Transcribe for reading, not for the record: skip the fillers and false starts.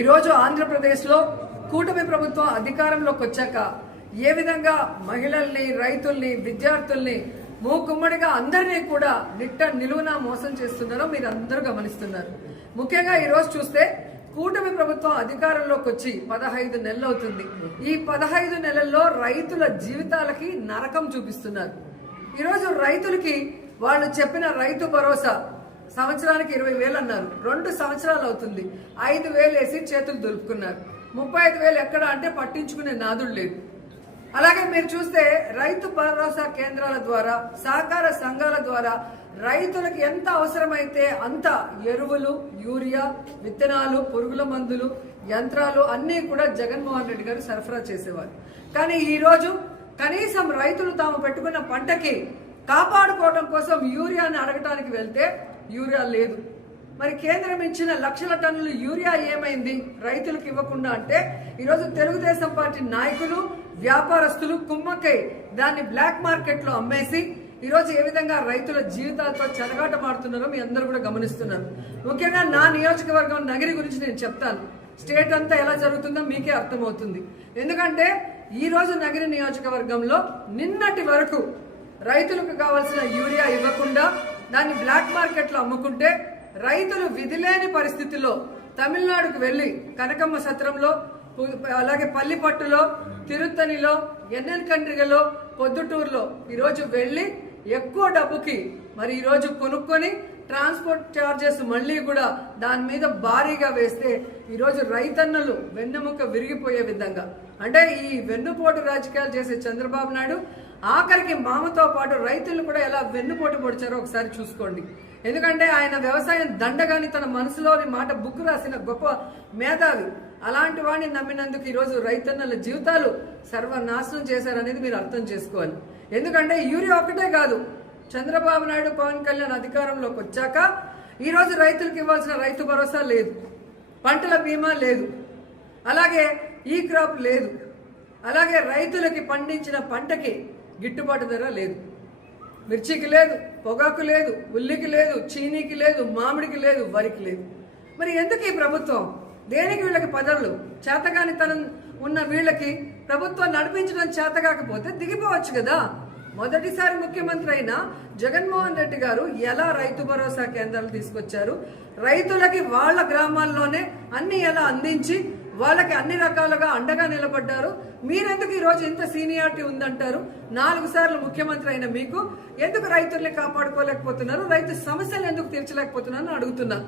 ఈరోజు ఆంధ్రప్రదేశ్లో కూటమి ప్రభుత్వం అధికారంలోకి వచ్చాక ఏ విధంగా మహిళల్ని, రైతుల్ని, విద్యార్థుల్ని మూకుమ్మడిగా అందరినీ కూడా నిలువునా మోసం చేస్తున్నారో మీరు అందరూ గమనిస్తున్నారు. ముఖ్యంగా ఈరోజు చూస్తే కూటమి ప్రభుత్వం అధికారంలోకి వచ్చి 15 నెలలు అవుతుంది. ఈ 15 నెలల్లో రైతుల జీవితాలకి నరకం చూపిస్తున్నారు. ఈరోజు రైతులకి వాళ్ళు చెప్పిన రైతు భరోసా సంవత్సరానికి 20,000 అన్నారు. 2 సంవత్సరాలు అవుతుంది. 5,000 వేసి చేతులు దులుపుకున్నారు. 35,000 ఎక్కడ అంటే పట్టించుకునే నాదుడు లేదు. అలాగే మీరు చూస్తే రైతు భరోసా కేంద్రాల ద్వారా, సహకార సంఘాల ద్వారా రైతులకు ఎంత అవసరమైతే అంత ఎరువులు, యూరియా, విత్తనాలు, పురుగుల మందులు, యంత్రాలు అన్నీ కూడా జగన్మోహన్ రెడ్డి గారు సరఫరా చేసేవారు. కానీ ఈరోజు కనీసం రైతులు తాము పెట్టుకున్న పంటకి కాపాడుకోవడం కోసం యూరియాని అడగటానికి వెళ్తే యూరియా లేదు. మరి కేంద్రం ఇచ్చిన లక్షల టన్నుల యూరియా ఏమైంది రైతులకు ఇవ్వకుండా అంటే ఈరోజు తెలుగుదేశం పార్టీ నాయకులు, వ్యాపారస్తులు కుమ్మక్కై దాన్ని బ్లాక్ మార్కెట్ లో అమ్మేసి ఈరోజు ఏ విధంగా రైతుల జీవితాలతో చెలగాటమాడుతున్నారో మీ అందరూ కూడా గమనిస్తున్నారు. ముఖ్యంగా నా నియోజకవర్గం నగరి గురించి నేను చెప్తాను. స్టేట్ అంతా ఎలా జరుగుతుందో మీకే అర్థమవుతుంది. ఎందుకంటే ఈ రోజు నగరి నియోజకవర్గంలో నిన్నటి వరకు రైతులకు కావాల్సిన యూరియా ఇవ్వకుండా దాన్ని బ్లాక్ మార్కెట్ లో అమ్ముకుంటే రైతులు విధిలేని పరిస్థితిలో తమిళనాడుకు వెళ్లి కనకమ్మ సత్రంలో, అలాగే పల్లిపట్టులో, తిరుత్తనిలో, ఎన్నెల్కండ్రిగలో, పొద్దుటూరులో ఈరోజు వెళ్లి ఎక్కువ డబ్బుకి మరి ఈరోజు కొనుక్కొని ట్రాన్స్పోర్ట్ ఛార్జెస్ మళ్లీ కూడా దాని మీద భారీగా వేస్తే ఈరోజు రైతన్నలు వెన్నెముక విరిగిపోయే విధంగా, అంటే ఈ వెన్నుపోటు రాజకీయాలు చేసే చంద్రబాబు నాయుడు ఆఖరికి మామతో పాటు రైతులను కూడా ఎలా వెన్నుపోటు పొడిచారో ఒకసారి చూసుకోండి. ఎందుకంటే ఆయన వ్యవసాయం దండగాని తన మనసులోని మాట బుక్ రాసిన గొప్ప మేధావి. అలాంటి వాడిని నమ్మినందుకు ఈరోజు రైతన్నల జీవితాలు సర్వనాశనం చేశారనేది మీరు అర్థం చేసుకోవాలి. ఎందుకంటే యూరియా ఒక్కటే కాదు, చంద్రబాబు నాయుడు, పవన్ కళ్యాణ్ అధికారంలోకి వచ్చాక ఈరోజు రైతులకు ఇవ్వాల్సిన రైతు భరోసా లేదు, పంటల బీమా లేదు, అలాగే ఈ క్రాప్ లేదు, అలాగే రైతులకి పండించిన పంటకి గిట్టుబాటు ధర లేదు. మిర్చికి లేదు, పొగాకు లేదు, ఉల్లికి లేదు, చీనీకి లేదు, మామిడికి లేదు, వరికి లేదు. మరి ఎందుకు ఈ ప్రభుత్వం? దేనికి వీళ్ళకి పదవులు? చేతగానితనం ఉన్న వీళ్ళకి ప్రభుత్వం నడిపించడం చేత కాకపోతే దిగిపోవచ్చు కదా. మొదటిసారి ముఖ్యమంత్రి అయిన జగన్మోహన్ రెడ్డి గారు ఎలా రైతు భరోసా కేంద్రాలు తీసుకొచ్చారు, రైతులకి వాళ్ళ గ్రామాల్లోనే అన్ని ఎలా అందించి వాళ్ళకి అన్ని రకాలుగా అండగా నిలబడ్డారు. మీరెందుకు ఈరోజు ఇంత సీనియారిటీ ఉందంటారు? 4 సార్లు ముఖ్యమంత్రి అయిన మీకు ఎందుకు రైతుల్ని కాపాడుకోలేకపోతున్నారు? రైతు సమస్యలు ఎందుకు తీర్చలేకపోతున్నారని అడుగుతున్నా.